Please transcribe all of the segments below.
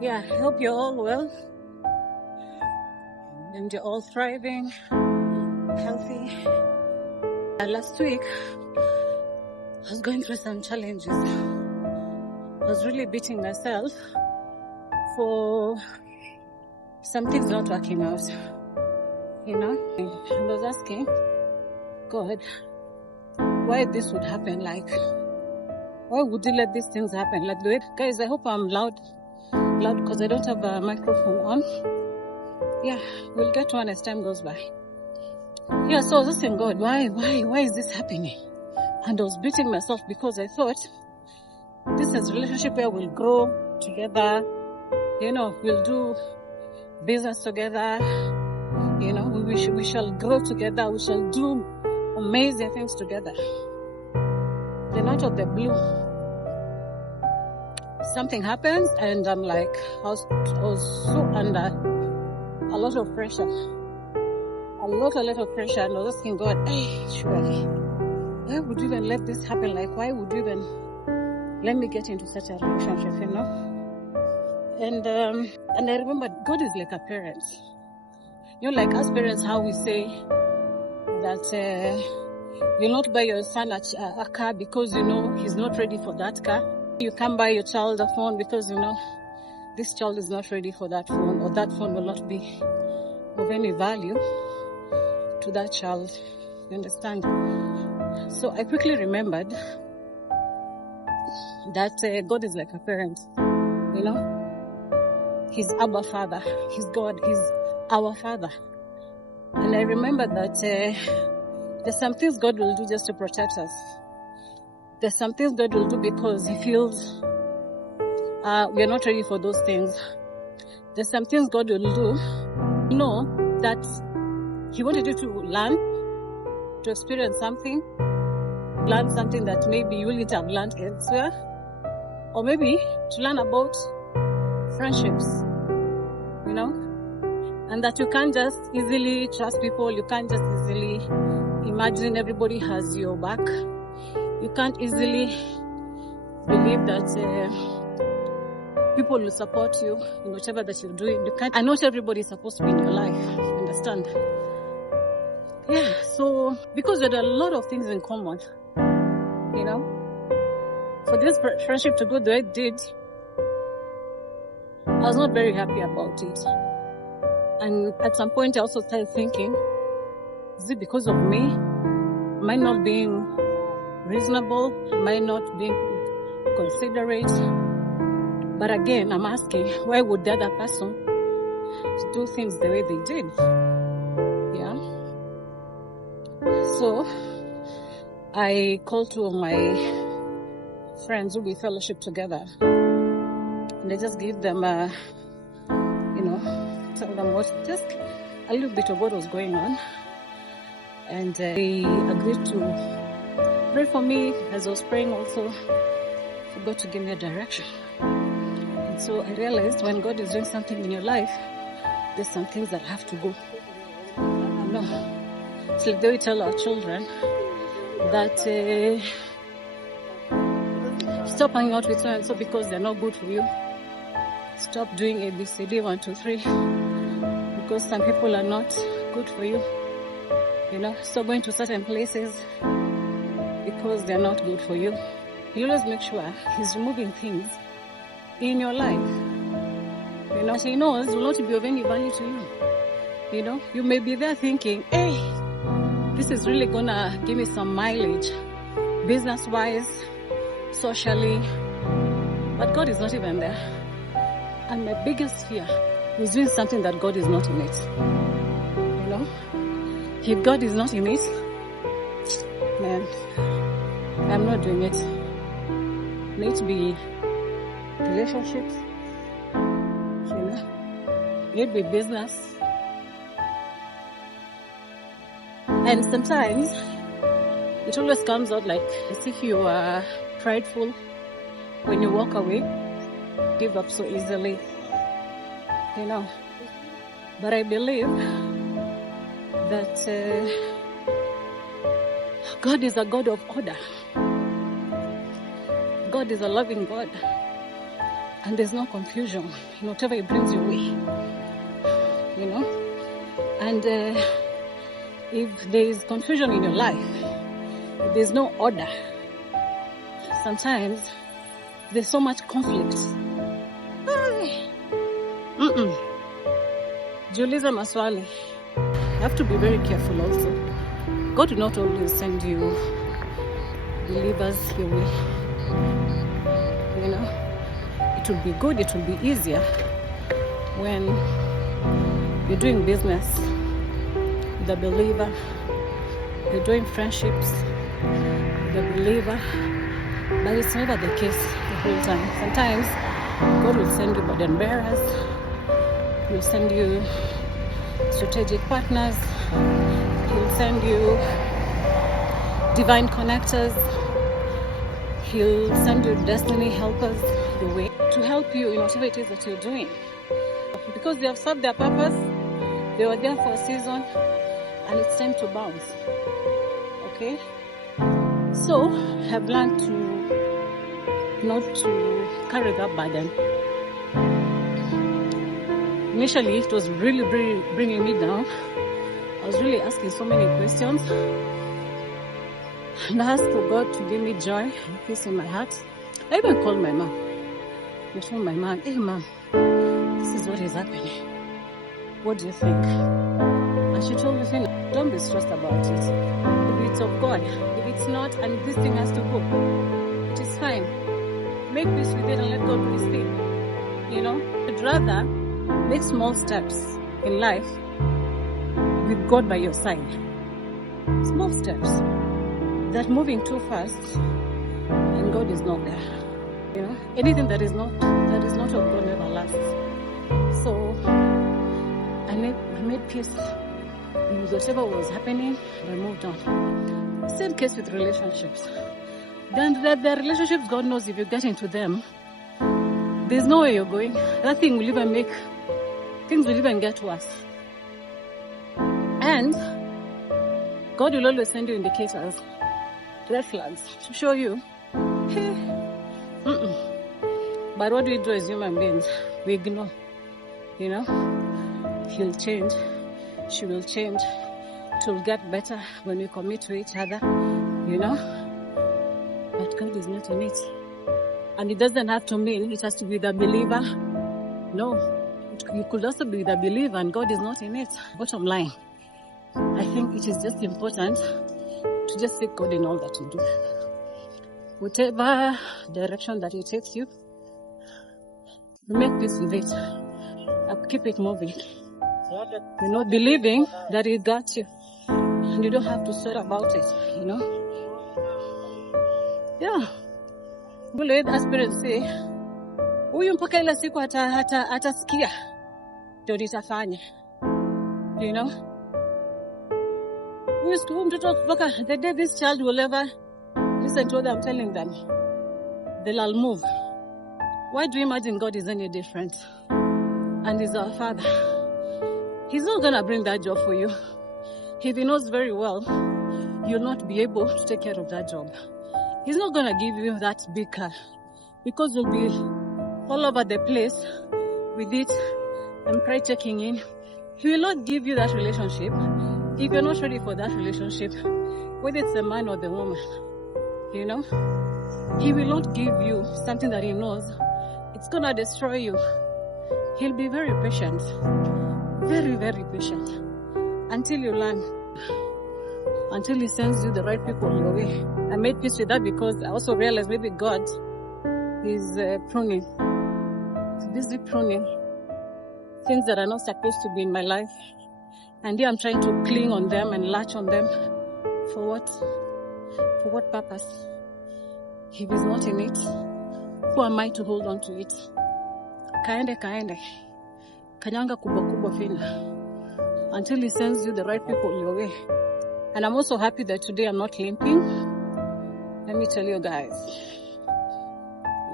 Yeah, I hope you're all well and you're all thriving, healthy. Last week, I was going through some challenges. I was really beating myself for some things not working out, And I was asking God, why this would happen? Like, why would you let these things happen? Like, guys, I hope I'm loud because I don't have a microphone on. Yeah, we'll get one as time goes by. Yeah, so I was asking God, why is this happening? And I was beating myself because I thought this is a relationship where we'll grow together, we'll do business together, we shall grow together, we shall do amazing things together. Then out of the blue, something happens and I'm like, I was so under a lot of pressure, and I was asking God, hey, surely, why would you even let this happen? Like, why would you even let me get into such a relationship, And I remember God is like a parent. Like as parents, how we say that you'll not buy your son a car because he's not ready for that car. You can't buy your child a phone because this child is not ready for that phone, or that phone will not be of any value to that child. You understand? So I quickly remembered that God is like a parent. He's Abba Father. He's God. He's our Father. And I remember that there's some things God will do just to protect us. There's some things God will do because He feels we're not ready for those things. There's some things God will do, that He wanted you to learn, to experience something, learn something that maybe you wouldn't have learned elsewhere, or maybe to learn about friendships, and that you can't just easily trust people, you can't just easily imagine everybody has your back, you can't easily believe that people will support you in whatever that you're doing. And not everybody is supposed to be in your life, understand? Yeah, so because we had a lot of things in common, for this friendship to go the way it did, I was not very happy about it. And at some point I also started thinking, is it because of me? Am I not being reasonable? Am I not being considerate? But again, I'm asking, why would the other person do things the way they did? Yeah. So I called two of my friends who we fellowship together, and I just gave them tell them just a little bit of what was going on, and they agreed to pray for me. As I was praying also for God to give me a direction. And so I realized when God is doing something in your life, there's some things that have to go. It's like they tell our children that stop hanging out with so and so because they're not good for you. Stop doing ABCD 1, 2, 3 because some people are not good for you. Stop going to certain places because they're not good for you. You always make sure He's removing things in your life. He knows will not be of any value to you. You may be there thinking, hey, this is really gonna give me some mileage, business-wise, socially, but God is not even there. And my biggest fear is doing something that God is not in it. If God is not in it, man, I'm not doing it. It needs to be relationships, maybe business. And sometimes it always comes out like as if you are prideful when you walk away, give up so easily, But I believe that God is a God of order. God is a loving God. and there's no confusion in whatever it brings your way, and if there is confusion in your life, if there's no order, sometimes there's so much conflict. Jiulize maswali. You have to be very careful also. God will not always send you believers your way. It will be good, it will be easier when you're doing business with a believer, you're doing friendships with a believer, but it's never the case the whole time. Sometimes God will send you burden bearers, He'll send you strategic partners, He'll send you divine connectors, He'll send you destiny helpers the way to help you in whatever it is that you're doing. Because they have served their purpose, they were there for a season, and it's time to bounce. Okay? So, I've learned not to carry that burden. Initially, it was really bringing me down. I was really asking so many questions. And I asked for God to give me joy and peace in my heart. I even called my mom. I told my mom, hey mom, this is what is happening. What do you think? And she told me, don't be stressed about it. If it's of God, if it's not, and this thing has to go, it is fine. Make peace with it and let God do His thing. I'd rather make small steps in life with God by your side. Small steps. That moving too fast and God is not there. Anything that is not of God never lasts. So I made peace with whatever was happening and I moved on. Same case with relationships. Then the relationships, God knows if you get into them, there's no way you're going. That thing will even make things will even get worse. And God will always send you indicators, red flags, to show you, hey, But what we do as human beings, we ignore. He'll change, she will change, it will get better when we commit to each other, But God is not in it. And it doesn't have to mean it has to be the believer. No, you could also be the believer and God is not in it. Bottom line, I think it is just important to just seek God in all that you do. Whatever direction that it takes you, make peace with it. Keep it moving. Believing that He got you. And you don't have to sweat about it, Yeah. Vile aspirants say, huyu mpaka ila siku atasikia ndio nitafanya. Huyu mtoto mpaka the day this child will ever listen to what I'm telling them, they'll all move. Why do you imagine God is any different? And He's our Father. He's not going to bring that job for you. If He knows very well you'll not be able to take care of that job. He's not going to give you that big car because you'll be all over the place with it and pride checking in. He will not give you that relationship if you're not ready for that relationship, whether it's the man or the woman. He will not give you something that He knows it's going to destroy you. He'll be very patient, very, very patient until you learn, until He sends you the right people your way. I made peace with that because I also realized maybe God is pruning. He's busy pruning things that are not supposed to be in my life. And here I'm trying to cling on them and latch on them. For what? For what purpose? If He's not in it, who am I to hold on to it? Kaende. Kanyanga kubwa fina. Until He sends you the right people your way. And I'm also happy that today I'm not limping. Let me tell you guys.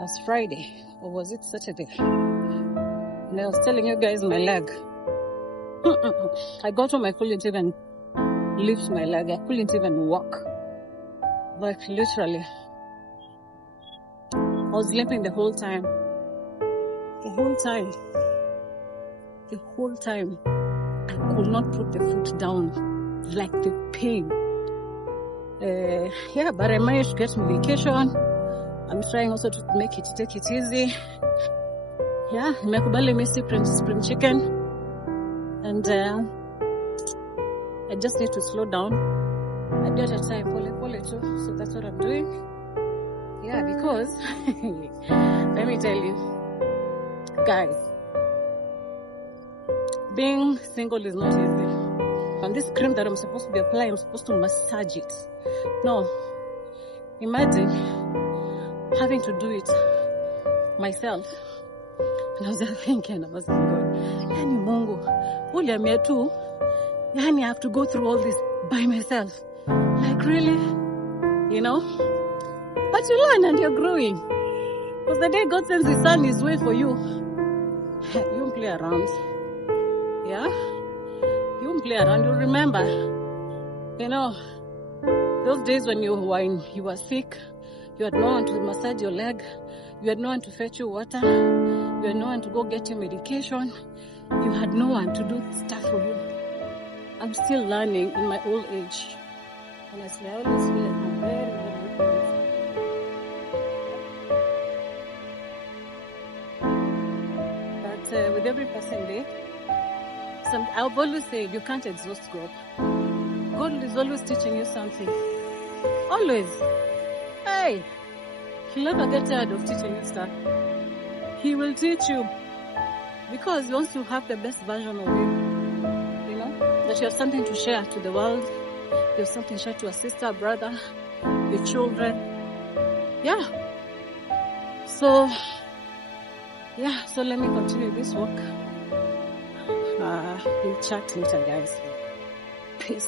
Last Friday, or was it Saturday? And I was telling you guys my leg. I got home, I couldn't even lift my leg. I couldn't even walk. Like literally. I was limping the whole time. whole time, I could not put the foot down, like the pain. But I managed to get medication. I'm trying also to take it easy. Nimekubali misi spring chicken, and I just need to slow down. I do at a time, pole too. So that's what I'm doing. Because let me tell you, guys, being single is not easy. And this cream that I'm supposed to be applying, I'm supposed to massage it. No, imagine having to do it myself. And I was thinking, I was God, Yani Mungu, uliamia tu, Yani I have to go through all this by myself. Like really, But you learn and you're growing. Because the day God sends His Son His way for you, you won't play around. You won't play around. You'll remember, those days when you were sick, you had no one to massage your leg, you had no one to fetch you water, you had no one to go get your medication, you had no one to do stuff for you. I'm still learning in my old age. Honestly, I always feel like I'm very, very but with every passing day, I've always said you can't exhaust God. God is always teaching you something. Always. Hey, He'll never get tired of teaching you stuff. He will teach you because He wants to have the best version of you. That you have something to share to the world. You have something to share to a sister, brother, your children. So let me continue this walk. We'll chat later, guys. Peace.